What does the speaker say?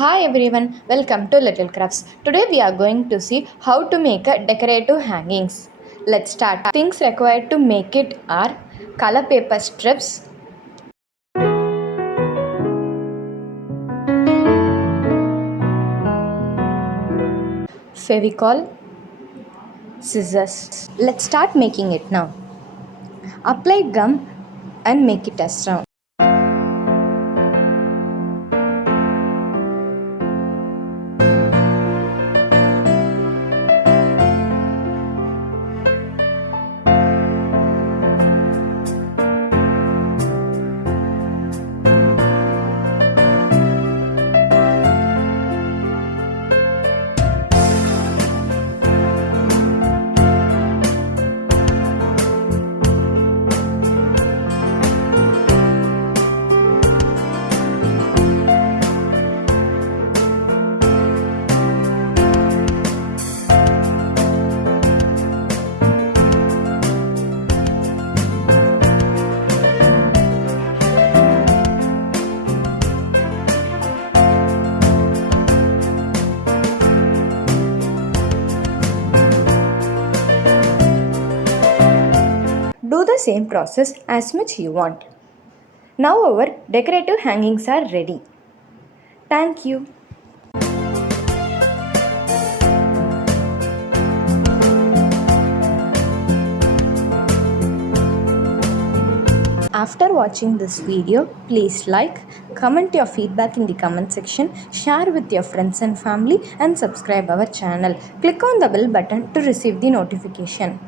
Hi everyone, welcome to Little Crafts. Today we are going to see how to make a decorative hangings. Let's start. Things required to make it are color paper strips, fevicol, scissors. Let's start making it now. Apply gum and make it as round. Do the same process as much you want. Now our decorative hangings are ready. Thank you. After watching this video, please like, comment your feedback in the comment section, share with your friends and family and subscribe our channel. Click on the bell button to receive the notification.